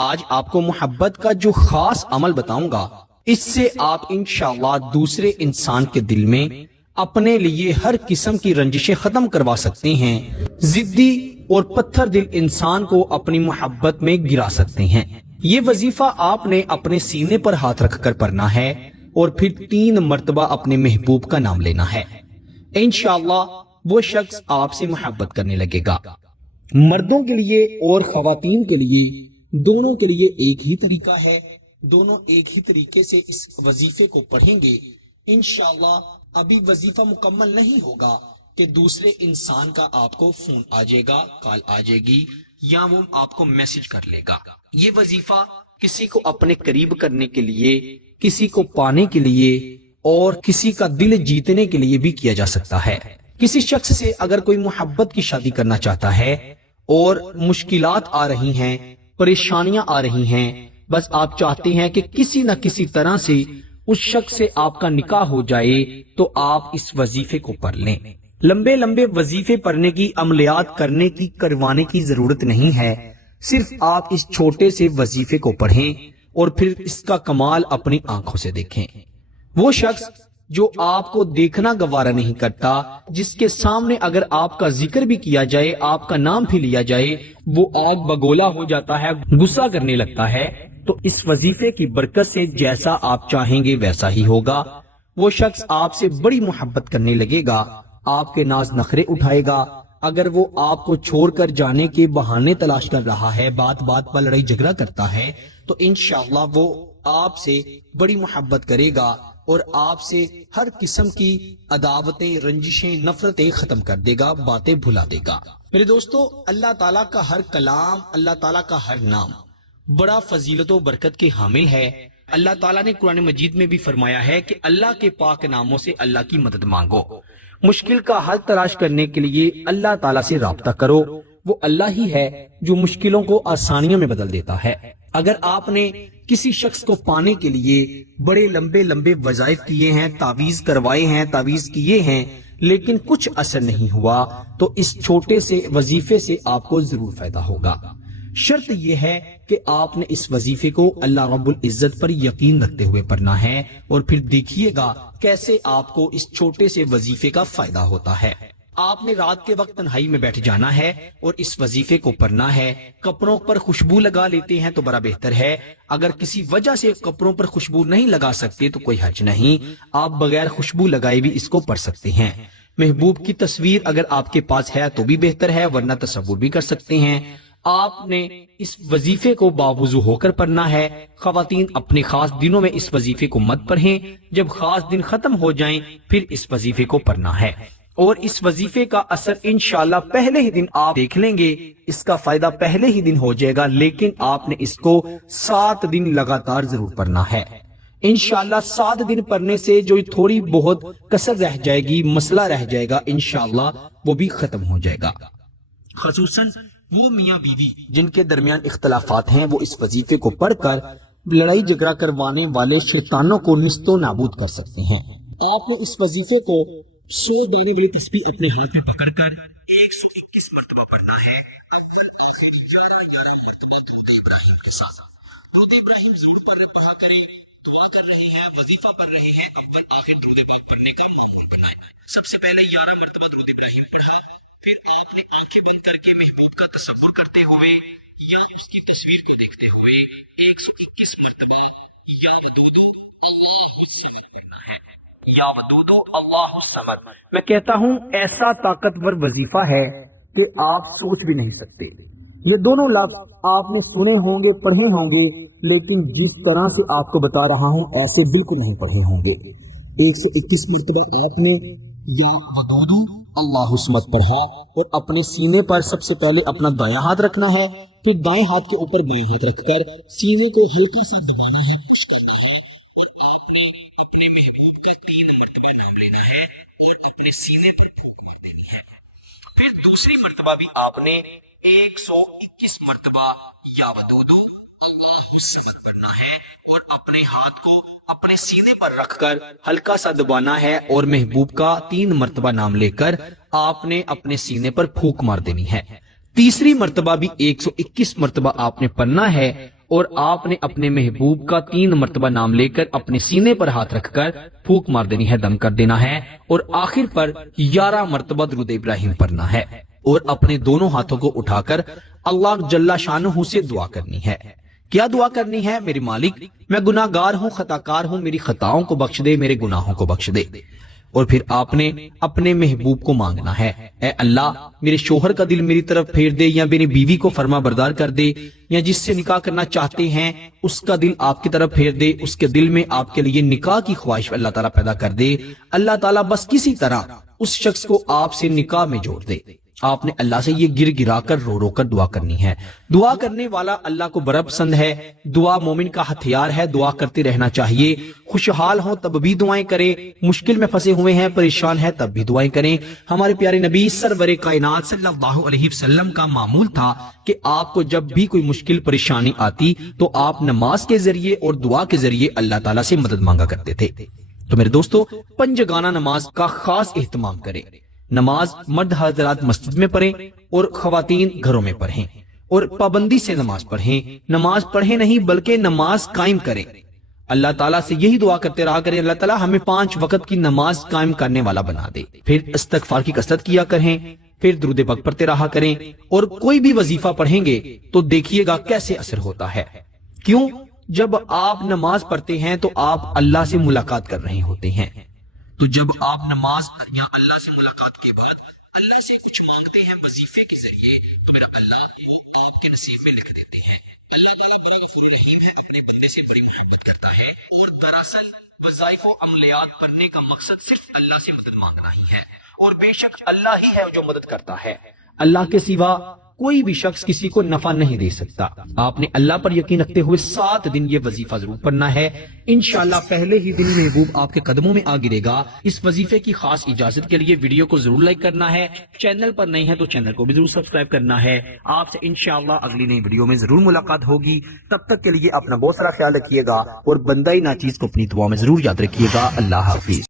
آج آپ کو محبت کا جو خاص عمل بتاؤں گا، اس سے آپ انشاءاللہ دوسرے انسان کے دل میں اپنے لیے ہر قسم کی رنجشیں ختم کروا سکتے ہیں، ضدی اور پتھر دل انسان کو اپنی محبت میں گرا سکتے ہیں۔ یہ وظیفہ آپ نے اپنے سینے پر ہاتھ رکھ کر پڑھنا ہے اور پھر 3 مرتبہ اپنے محبوب کا نام لینا ہے۔ انشاءاللہ وہ شخص آپ سے محبت کرنے لگے گا۔ مردوں کے لیے اور خواتین کے لیے دونوں کے لیے ایک ہی طریقہ ہے، دونوں ایک ہی طریقے سے اس وظیفے کو پڑھیں گے۔ انشاءاللہ ابھی وظیفہ مکمل نہیں ہوگا کہ دوسرے انسان کا آپ کو فون آ جائے گا، کال آ جائے گی یا وہ آپ کو میسج کر لے گا۔ یہ وظیفہ کسی کو اپنے قریب کرنے کے لیے، کسی کو پانے کے لیے اور کسی کا دل جیتنے کے لیے بھی کیا جا سکتا ہے۔ کسی شخص سے اگر کوئی محبت کی شادی کرنا چاہتا ہے اور مشکلات آ رہی ہیں، پریشانیاں آ رہی ہیں، بس آپ چاہتے ہیں کہ کسی نہ کسی طرح سے اس شخص سے آپ کا نکاح ہو جائے، تو آپ اس وظیفے کو پڑھ لیں۔ لمبے لمبے وظیفے پڑھنے کی، عملیات کروانے کی ضرورت نہیں ہے، صرف آپ اس چھوٹے سے وظیفے کو پڑھیں اور پھر اس کا کمال اپنی آنکھوں سے دیکھیں۔ وہ شخص جو آپ کو دیکھنا گوارا نہیں کرتا، جس کے سامنے اگر آپ کا ذکر بھی کیا جائے، آپ کا نام بھی لیا جائے، وہ آگ بگولا ہو جاتا ہے، غصہ کرنے لگتا ہے، تو اس وظیفے کی برکت سے جیسا آپ چاہیں گے ویسا ہی ہوگا۔ وہ شخص آپ سے بڑی محبت کرنے لگے گا، آپ کے ناز نخرے اٹھائے گا۔ اگر وہ آپ کو چھوڑ کر جانے کے بہانے تلاش کر رہا ہے، بات بات پر لڑائی جھگڑا کرتا ہے، تو انشاءاللہ وہ آپ سے بڑی محبت کرے گا اور آپ سے ہر قسم کی عداوتیں، رنجشیں، نفرتیں ختم کر دے گا، باتیں بھلا دے گا۔ میرے دوستو، اللہ تعالیٰ کا ہر کلام، اللہ تعالیٰ کا ہر نام بڑا فضیلت و برکت کے حامل ہے۔ اللہ تعالیٰ نے قرآن مجید میں بھی فرمایا ہے کہ اللہ کے پاک ناموں سے اللہ کی مدد مانگو، مشکل کا حل تلاش کرنے کے لیے اللہ تعالیٰ سے رابطہ کرو۔ وہ اللہ ہی ہے جو مشکلوں کو آسانیوں میں بدل دیتا ہے۔ اگر آپ نے کسی شخص کو پانے کے لیے بڑے لمبے لمبے وظائف کیے ہیں، تعویذ کروائے ہیں، تعویذ کیے ہیں، لیکن کچھ اثر نہیں ہوا، تو اس چھوٹے سے وظیفے سے آپ کو ضرور فائدہ ہوگا۔ شرط یہ ہے کہ آپ نے اس وظیفے کو اللہ رب العزت پر یقین رکھتے ہوئے پڑھنا ہے، اور پھر دیکھیے گا کیسے آپ کو اس چھوٹے سے وظیفے کا فائدہ ہوتا ہے۔ آپ نے رات کے وقت تنہائی میں بیٹھ جانا ہے اور اس وظیفے کو پڑھنا ہے۔ کپڑوں پر خوشبو لگا لیتے ہیں تو بڑا بہتر ہے، اگر کسی وجہ سے کپڑوں پر خوشبو نہیں لگا سکتے تو کوئی حرج نہیں، آپ بغیر خوشبو لگائے بھی اس کو پڑھ سکتے ہیں۔ محبوب کی تصویر اگر آپ کے پاس ہے تو بھی بہتر ہے، ورنہ تصور بھی کر سکتے ہیں۔ آپ نے اس وظیفے کو باوضو ہو کر پڑھنا ہے۔ خواتین اپنے خاص دنوں میں اس وظیفے کو مت پڑھیں، جب خاص دن ختم ہو جائیں پھر اس وظیفے کو پڑھنا ہے، اور اس وظیفے کا اثر انشاءاللہ پہلے ہی دن آپ دیکھ لیں گے، اس کا فائدہ پہلے ہی دن ہو جائے گا، لیکن آپ نے اس کو 7 دن لگاتار ضرور پڑھنا ہے۔ انشاءاللہ 7 دن پڑھنے سے جو تھوڑی بہت کسر رہ جائے گی، مسئلہ رہ جائے گا، انشاءاللہ وہ بھی ختم ہو جائے گا۔ خصوصاً وہ میاں بیوی جن کے درمیان اختلافات ہیں، وہ اس وظیفے کو پڑھ کر لڑائی جھگڑا کروانے والے شیطانوں کو نیست و نابود کر سکتے ہیں۔ آپ نے اس وظیفے کو 100 دانے والی تسبیح اپنے ہاتھ میں پکڑ کر 121 مرتبہ پڑھنا ہے، اول آخر 11 مرتبہ درود ابراہیم کے ساتھ۔ درود ابراہیم ضرور پڑھا کریں، دعا کر رہے ہیں، وظیفہ پڑھ رہے ہیں، اول آخر درود پاک پڑھنے کا معمول بنائیں۔ سب سے پہلے 11 مرتبہ درود ابراہیم پڑھا، پھر آپ نے آنکھیں بند کر کے محبوب کا تصور کرتے ہوئے یا اس کی تصویر کو دیکھتے ہوئے 121 مرتبہ یا ودودو اللہ الصمد پڑھنا ہے۔ یا ودودو اللہ الصمد، میں کہتا ہوں ایسا طاقتور وظیفہ ہے کہ آپ سوچ بھی نہیں سکتے۔ یہ دونوں لفظ آپ نے سنے ہوں گے، پڑھے ہوں گے، لیکن جس طرح سے آپ کو بتا رہا ہوں ایسے بالکل نہیں پڑھے ہوں گے۔ 121 مرتبہ آپ نے یا ودودو اللہ الصمد پڑھا، اور اپنے سینے پر سب سے پہلے اپنا دایاں ہاتھ رکھنا ہے، پھر دائیں ہاتھ کے اوپر بایاں ہاتھ رکھ کر سینے کو ہلکا سا دبانا ہے، پش کرنا ہے، اور آپ نے اپنے محبوب کا 3 مرتبہ نام لینا ہے اور اپنے سینے پر پھونک مار دینی ہے۔ پھر دوسری مرتبہ بھی آپ نے 121 مرتبہ یا ودودو اللہ الصمد پڑھنا ہے، اور اپنے ہاتھ کو اپنے سینے پر رکھ کر ہلکا سا دبانا ہے، اور محبوب کا 3 مرتبہ نام لے کر آپ نے اپنے سینے پر پھونک مار دینی ہے۔ تیسری مرتبہ بھی 121 مرتبہ آپ نے پڑھنا ہے، اور آپ نے اپنے محبوب کا 3 مرتبہ نام لے کر اپنے سینے پر ہاتھ رکھ کر پھونک مار دینی ہے، دم کر دینا ہے، اور آخر پر 11 مرتبہ درود ابراہیم پڑھنا ہے، اور اپنے دونوں ہاتھوں کو اٹھا کر اللہ جل شانہ سے دعا کرنی ہے۔ کیا دعا کرنی ہے؟ میرے مالک، میں گناہ گار ہوں، خطا کار ہوں، میری خطاؤں کو بخش دے، میرے گناہوں کو بخش دے۔ اور پھر آپ نے اپنے محبوب کو مانگنا ہے، اے اللہ میرے شوہر کا دل میری طرف پھیر دے، یا میری بیوی کو فرما بردار کر دے، یا جس سے نکاح کرنا چاہتے ہیں اس کا دل آپ کی طرف پھیر دے، اس کے دل میں آپ کے لیے نکاح کی خواہش اللہ تعالیٰ پیدا کر دے۔ اللہ تعالیٰ بس کسی طرح اس شخص کو آپ سے نکاح میں جوڑ دے۔ آپ نے اللہ سے یہ گر گرا کر رو رو کر دعا کرنی ہے۔ دعا کرنے والا اللہ کو بڑا پسند ہے، دعا مومن کا ہتھیار ہے، دعا کرتے رہنا چاہیے۔ خوشحال ہوں تب بھی دعائیں کریں، مشکل میں پھنسے ہوئے ہیں، پریشان ہیں تب بھی دعائیں کریں۔ ہمارے پیارے نبی سرور کائنات صلی اللہ علیہ وسلم کا معمول تھا کہ آپ کو جب بھی کوئی مشکل پریشانی آتی تو آپ نماز کے ذریعے اور دعا کے ذریعے اللہ تعالیٰ سے مدد مانگا کرتے تھے۔ تو میرے دوستو، پنجگانہ نماز کا خاص اہتمام کریں۔ نماز مرد حضرات مسجد میں پڑھیں اور خواتین گھروں میں پڑھیں، اور پابندی سے نماز پڑھیں۔ نماز پڑھیں نہیں بلکہ نماز قائم کریں۔ اللہ تعالیٰ سے یہی دعا کرتے رہا کریں، اللہ تعالیٰ ہمیں 5 وقت کی نماز قائم کرنے والا بنا دے۔ پھر استغفار کی کثرت کیا کریں، پھر درود پاک پڑھتے رہا کریں، اور کوئی بھی وظیفہ پڑھیں گے تو دیکھیے گا کیسے اثر ہوتا ہے۔ کیوں؟ جب آپ نماز پڑھتے ہیں تو آپ اللہ سے ملاقات کر رہے ہوتے ہیں۔ تو جب آپ نماز یا اللہ سے ملاقات کے بعد اللہ سے کچھ مانگتے ہیں وظیفے کے ذریعے، تو میرا اللہ وہ آپ کے نصیب میں لکھ دیتے ہیں۔ اللہ تعالیٰ بڑا غفور رحیم ہے، اپنے بندے سے بڑی محبت کرتا ہے، اور دراصل وظائف و عملیات پڑھنے کا مقصد صرف اللہ سے مدد مانگنا ہی ہے، اور بے شک اللہ ہی ہے جو مدد کرتا ہے۔ اللہ کے سوا کوئی بھی شخص کسی کو نفع نہیں دے سکتا۔ آپ نے اللہ پر یقین رکھتے ہوئے 7 دن یہ وظیفہ ضرور پڑھنا ہے۔ انشاءاللہ پہلے ہی دن محبوب آپ کے قدموں میں آ گرے گا۔ اس وظیفے کی خاص اجازت کے لیے ویڈیو کو ضرور لائک کرنا ہے، چینل پر نہیں ہے تو چینل کو بھی ضرور سبسکرائب کرنا ہے۔ آپ سے انشاءاللہ اگلی نئی ویڈیو میں ضرور ملاقات ہوگی۔ تب تک کے لیے اپنا بہت سارا خیال رکھیے گا، اور بندہ ناچیز کو اپنی دعا میں ضرور یاد رکھیے گا۔ اللہ حافظ۔